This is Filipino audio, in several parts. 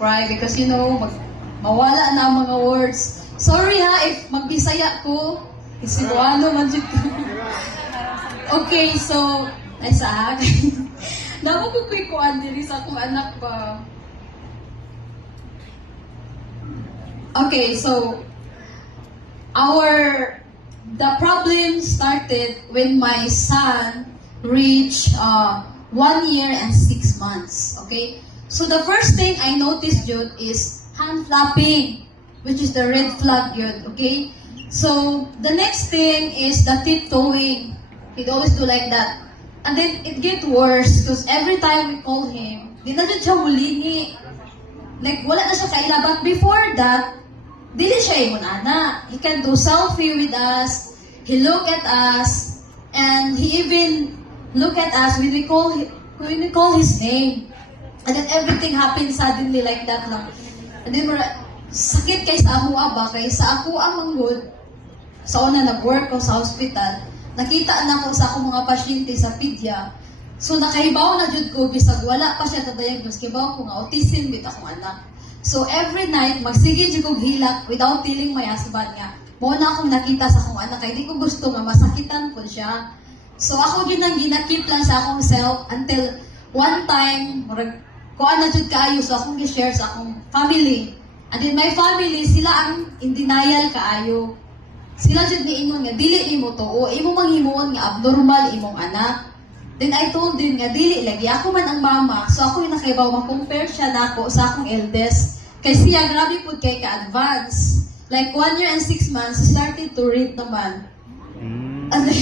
cry because mawala na ang mga words. Sorry ha, if magbisaya ko, isibuano man dyan ko. Okay, so, ay sa akin. Naman ko kuikuan diri sa akong anak ba. Okay, so, the problem started when my son reached 1 year and 6 months. Okay? So the first thing I noticed, Jude, is hand flapping, which is the red flag, Jude. Okay? So the next thing is the tiptoeing. He'd always do like that. And then it get worse because every time we call him, di na dyan siya mulingi. Like, wala na siya kaila. But before that, dili siya imon ana. He can do selfie with us. He look at us. And he even look at us when we call his name. And then everything happens suddenly like that lang. And then sakit kay sa amo ba, kay sa ako ang manggod. Sa una nag-work ko sa hospital, nakita na ko sa akong mga pasyente sa pedya. So nakahibaw na jud ko bisag wala pa siya ta-diagnose, kibaw ko nga autism bit akong anak. So every night magsige jud ko hilak without telling my husband nga mo na akong nakita sa akong anak kay di ko gusto nga masakitan ko siya. So ako ginakip lang sa akong self until one time kuan na jud kaayo so akong gi-share sa akong family. And in my family sila ang in denial kaayo. Sila jud niingon nga dili nimo to o imo manghimuon nga abnormal imong anak. Then I told them nga dili lagi ako man ang mama. So ako yung nakaibaw ma-compare siya nako sa akong eldest. Kay siya grabe pud kay ka-advance. Like 1 year and 6 months started to read naman. And then,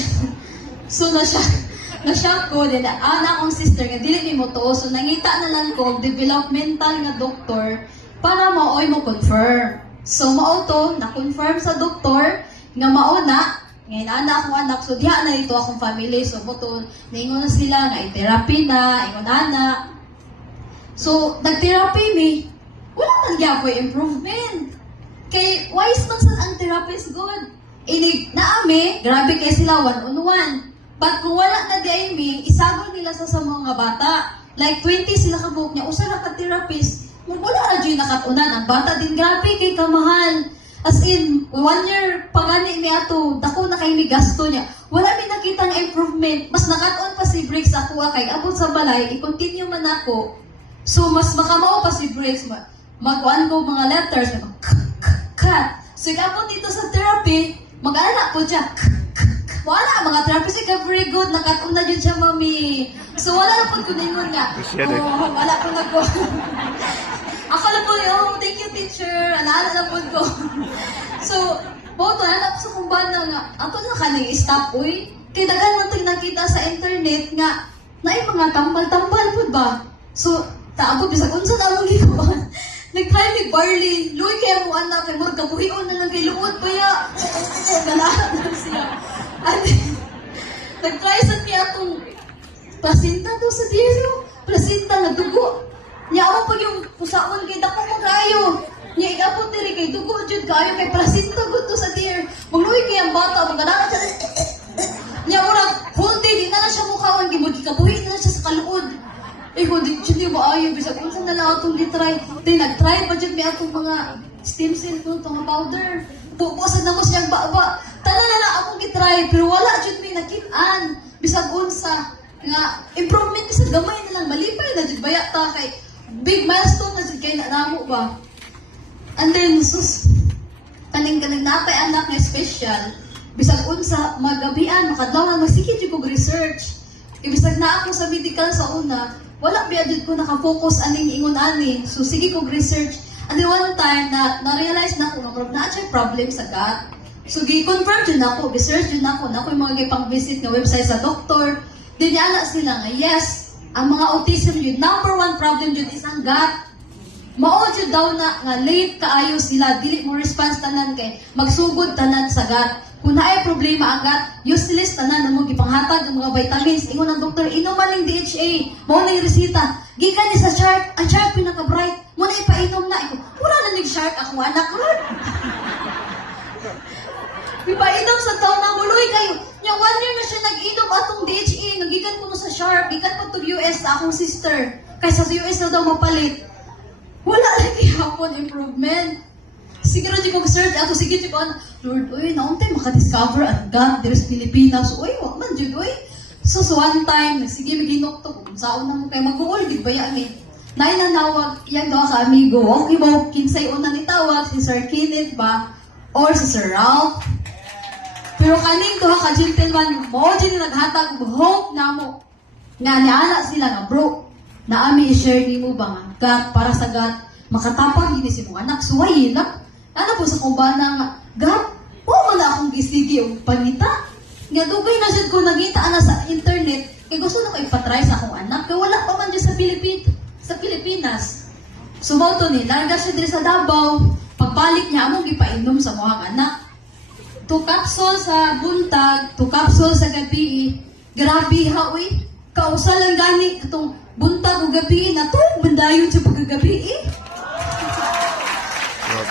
so na-shock ko din ana akong sister nga dili nimo to. So nangita na lang ko developmental nga doktor para maoy mo confirm. So mao to na-confirm sa doktor nga mao na ngayon, anak, so diha na ito akong family, so buto, naingon na sila, nga i-therapy na, ingon na. So, nag-therapy me, wala nagya ko improvement. Kay, wise man sa ang therapy is good. Inig, naami, grabe kay sila, one-on-one. But kung wala na di me, isagol nila sa mga bata. Like, 20 sila kabuok niya, usa na ka-therapist. Wala na dyan nakatunan, ang bata din, grabe kay kamahal. As in, 1 year pagani mi ato, dako na kay mi gasto niya. Wala mi nakitang improvement. Mas nakaton pa si Briggs ako kay abot sa balay, i-continue man ako. So mas makamao pa si Briggs. Mag-one ko mga letters, cut. So abot dito sa therapy, mag-alala po siya. Wala, mga therapist ka very good, nakaton na dyan siya, mami. So wala na po kuningon nga. Wala po nagko. Akala po, thank you teacher, alaala na po ko. So, boto, alam sa kumbana nga, ato na kaning stop, uy. Kaya dagan mo itong nakita sa internet nga, na mga tambal-tambal po ba? So, taabot, bisa kung saan among liwan. Nag-try ni Barley, luwi kaya mo anak, kay Morg, kabuhion na lang kay luod pa ya. Galahan na siya. At, nag-try sa niya itong placenta to sa diyo. Placenta na dugo. Niya ako pag yung pusaon kay dako mo kayo. Niya igapot diri kay dugo jud kayo kay placenta gud to sa dear. Magluoy kay ang bata magana siya. Niya murag whole day di na siya mukhaon gibud kabuhi na siya sa kaluod. Eh kung di jud ba ayo bisag unsa na lang atong gitry. Di nagtry pa jud mi atong mga stem cell ko tong powder. Bubusan na mo siyang baba. Tanan na akong gitry pero wala jud mi nakit-an bisag unsa nga improvement bisag gamay na lang malipay na jud baya ta kay big milestone na jud kay namo ba. And then sus kaning napay anak nga special bisag unsa magabian makadlaw na masikit jud ko research. Kay bisag na ako sa medical sa una, wala biya jud ko naka-focus aning ingon ani. So sige ko research. And then one time na-realize na ako nga na siya problem sa gut. So gi-confirm jud nako, research jud nako, nako yung mga gipang-visit nga website sa doktor. Then niya sila nga yes, ang mga autism yun, number 1 problem yun is ang gut. Mao jud daw na nga late kaayo sila, dili mo response tanan kay magsugod tanan sa gut. Kung naay problema ang gut, useless tanan mo gipanghatag ng mga vitamins. Ingon ang doktor, inuman ning DHA, mao na yung resita. Gikan ni sa chart, ang chart pinaka-bright, mo na ipainom na. Wala na ning chart akong anak ko. Ipainom sa taon na muloy kayo. Yung 1 year na siya nag-inom atong DHA, nagikan ko sa Sharp, gikan ko to US sa akong sister. Kaysa sa US na daw mapalit. Wala lang gihapon improvement. Siguro di ko search ako, sige di ko, Lord, uy, nauntay maka-discover ang God, there's Pilipinas. Uy, wag man, Jud, uy. So one time, sige, maginok-tok, kung saan na mo kayo mag-uol, di ba yan eh. Nainanawag, yan daw ka amigo. Okay ba, kinsay una ni tawag, si Sir Kenneth ba, or si Sir Ralph. Pero kaning doha ka gentleman, mo din naghatag hope na mo. Nga niala sila nga, bro, naami i-share ni mo ba nga, God, para sa God, makatapang hindi si mong anak, suwayin na. Ano po sa kumbana nga, God, mo na akong gisigi o panita. Nga dugay na siya ko nagita na sa internet, kaya gusto na ko ipatry sa akong anak, kaya wala pa man dyan sa Pilipinas. Sumauto ni, larga siya dito sa Davao, pagbalik niya, among gipainom sa mga anak. 2 capsule sa buntag, 2 capsule sa gabi, grabe ha, uy. Kausa lang gani, itong buntag o gabi, na to, bandayon sa pagkagabi eh.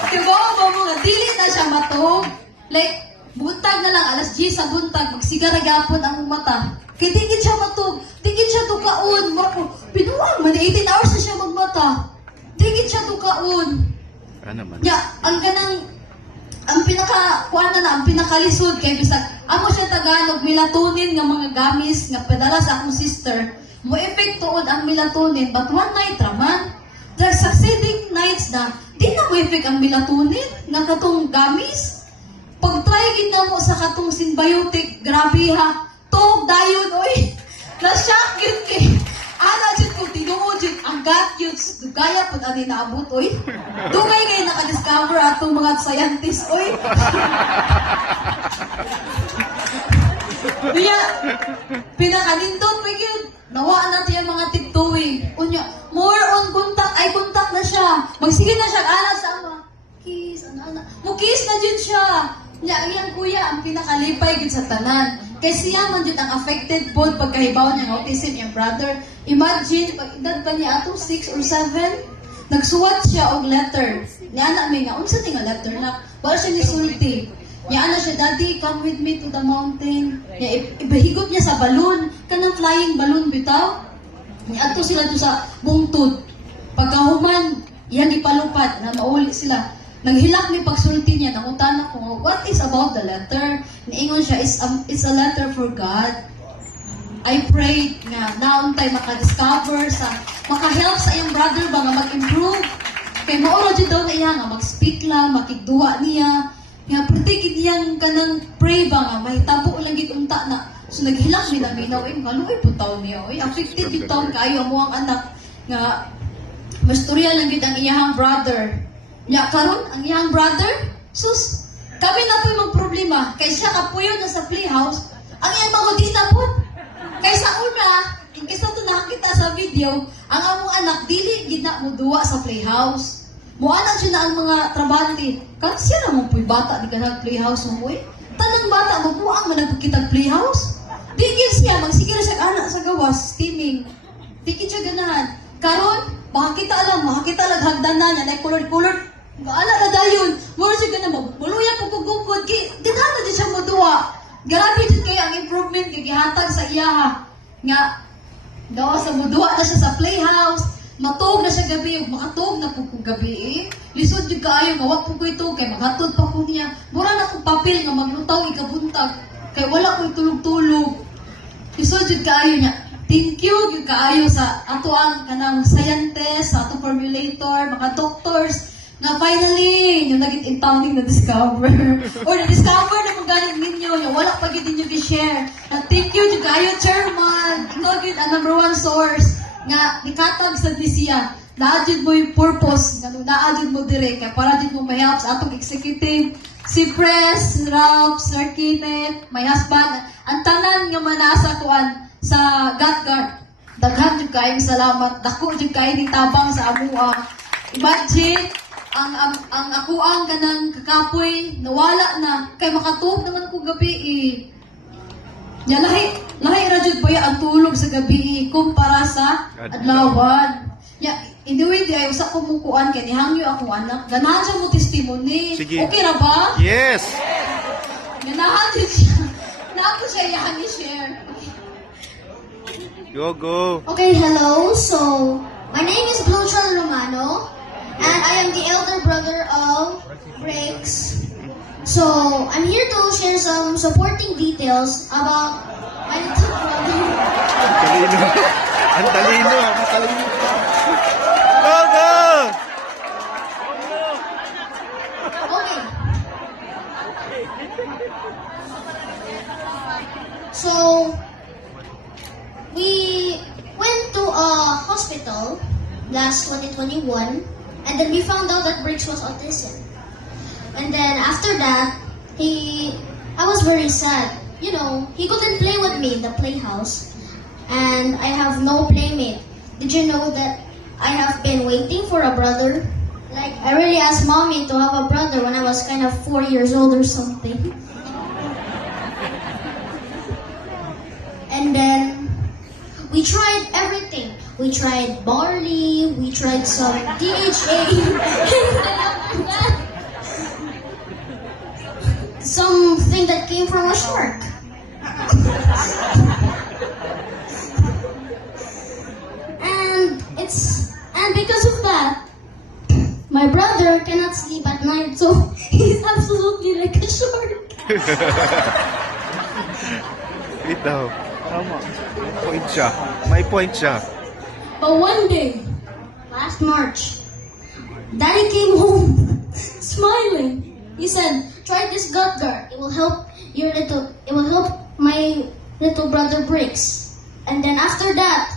Diba, mga dili na siya matog. Like, buntag na lang, alas 10 sa buntag, magsigara gapon ang mata. Kaya tingin siya matog, tingin siya tukaon. Pinuwag man, 18 hours na siya magmata. Tingin siya tukaon. Ano man? Ya, ang ganang, ang ang pinakalisod kay bisag amo siya Tagalog melatonin nga mga gamis nga padala sa akong sister mo effect tuod ang melatonin but one night raman the succeeding nights na di na mo effect ang melatonin nga katong gamis pag try gid na mo sa katong symbiotic grabe ha tog dayon oy na shock yun kay ana jud ko tinuod jud ang gut yun dugaya pud ani naabot oy dugay kay naka-discover atong mga scientist oy Diya, pinakanindot pa yun. Nawa natin yung mga tiptoeing. Unya, more on contact na siya. Magsige na siya, alas sa ama. Kiss, ana. Mukis na dyan siya. Nya, iyang kuya, ang pinakalipay gid sa tanan. Kay siya man dyan ang affected po pagkahibaw niya ng autism yung brother. Imagine, pag edad pa niya ato, 6 or 7, nagsuwat siya og letter. Niya na may nga, unsa nga letter na, wala siya nisulti. Niya ana siya, Daddy, come with me to the mountain. Niya, ibahigot niya sa balloon, kanang flying balloon bitaw. Niya, ato sila to sa bungtod. Pagkahuman, iyang ipalupad, na mauli sila. Naghilak ni pagsulti niya, nangutana ko, what is about the letter? Niingon siya, it's a letter for God. I prayed nga, naon tayo maka-discover sa, maka-help sa iyang brother ba nga mag-improve. Kaya mauro dyan daw na iya nga, mag-speak lang, makigduwa niya. Nga, pratigid yan ka ng pray ba nga, may tabo lang gitunta na. So, naghilak ni naminaw, kaluoy po taon niya, affected yung taon kayo, mo ang anak. Nga, masturya lang gid ang iyahang brother. Nga, karon ang iyahang brother, sus, kami na po yung problema. Kaya siya kapuyo na sa playhouse, ang iyang mga di na po. Kaya sa una, kaysa ito nakakita sa video, ang among anak, dili gid na mo duwa sa playhouse. Muana siya na ang mga trabante. Kasi siya naman po'y bata, di ka nag-playhouse mo po'y. Tanang bata, magbuang man nagkitag playhouse. Digil siya, magsigil siya anak sa gawas, steaming. Dikit siya ganahan. Karon, makakita lang hagdan na niya, like kulor-kulor. Baala na dayon. Mura siya ganahan, maluya ko kugugod. Ganahan na din siya maduwa. Grabe din kayo ang improvement, gihatag sa iyaha. Nga, daw sa muduwa na siya sa playhouse. Matog na siya gabi, makatog na po kong gabi eh. Lisod yung kaayo, mawag po ko ito, kay maghatod pa po niya. Mura na akong papel nga maglutaw, ikabuntag. Kay wala ko itulog-tulog. Lisod yung kaayo niya. Thank you yung kaayo sa ato ang kanang scientist, sa ato formulator, mga doctors. Na finally, yung naging intounding na-discover. Or na-discover na kung galing ninyo, yung wala pa gid ninyo i-share. Na thank you yung kaayo, chairman. Ikaw gid ang number 1 source. Nga, ikatag sa siya, naadjud mo yung purpose, nga naadjud mo direct, kaya para din mo may help sa atong executive, si Pres, Ralph, Sir Kenneth, my husband, ang tanan nga manasa kuan sa GotGuard. Daghan jud kayong salamat, dako jud kayo ni tabang sa amua. Imagine, ang ako ang ganang kakapoy, nawala na, kay makatuog naman ko gabi eh. Ya, lahi rajud ba ang tulog sa gabi kumpara sa adlawan. Ya, anyway, di ayo sa kumukuan kay nihangyo akong anak. Ganahan siya mo testimony. Sige. Okay ra ba? Yes! Ganahan din siya. Naako siya yahan i-share. Go! Okay, hello. So, my name is Bluchon Romano, and I am brother of Briggs. So, I'm here to share some supporting details about my little brother. Talino. Ang talino. Matalino. Go, go! Okay. So, we went to a hospital last 2021, and then we found out that Briggs was autistic. And then after that, I was very sad. You know, he couldn't play with me in the playhouse, and I have no playmate. Did you know that I have been waiting for a brother? Like, I really asked mommy to have a brother when I was kind of 4 years old or something. And then we tried everything. We tried barley, we tried some DHA, and then after that, something that came from a shark. And because of that, my brother cannot sleep at night, so he's absolutely like a shark. Ito. Tama. May point siya. May point siya. But one day, last March, Daddy came home smiling. He said, "Try this gut guard. It will help my little brother Briggs." And then after that,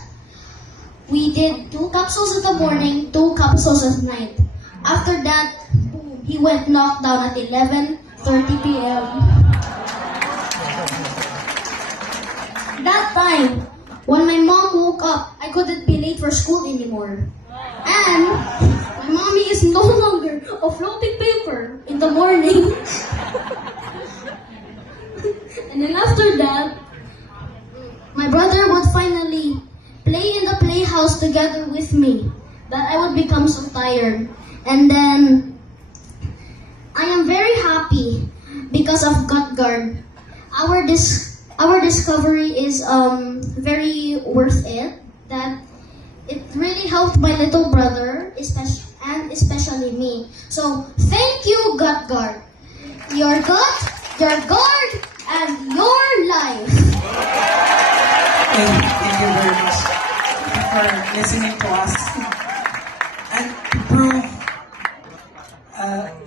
we did 2 capsules in the morning, 2 capsules at night. After that, boom, he went knocked down at 11:30 p.m. That time, when my mom woke up, I couldn't be late for school anymore. And my mommy is no longer a floating paper in the morning. And then after that, my brother would finally play in the playhouse together with me. That I would become so tired. And then, I am very happy because of GutGuard. Our discovery is very worth it. That it really helped my little brother, especially me. So thank you, GutGuard. Your gut, your guard, and your life. Thank you very much for listening to us. And to prove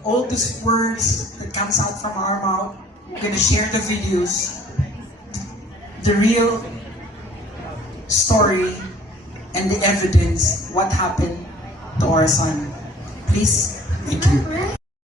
all these words that comes out from our mouth, we're gonna share the videos, the real story, and the evidence what happened to our son. Please, thank you.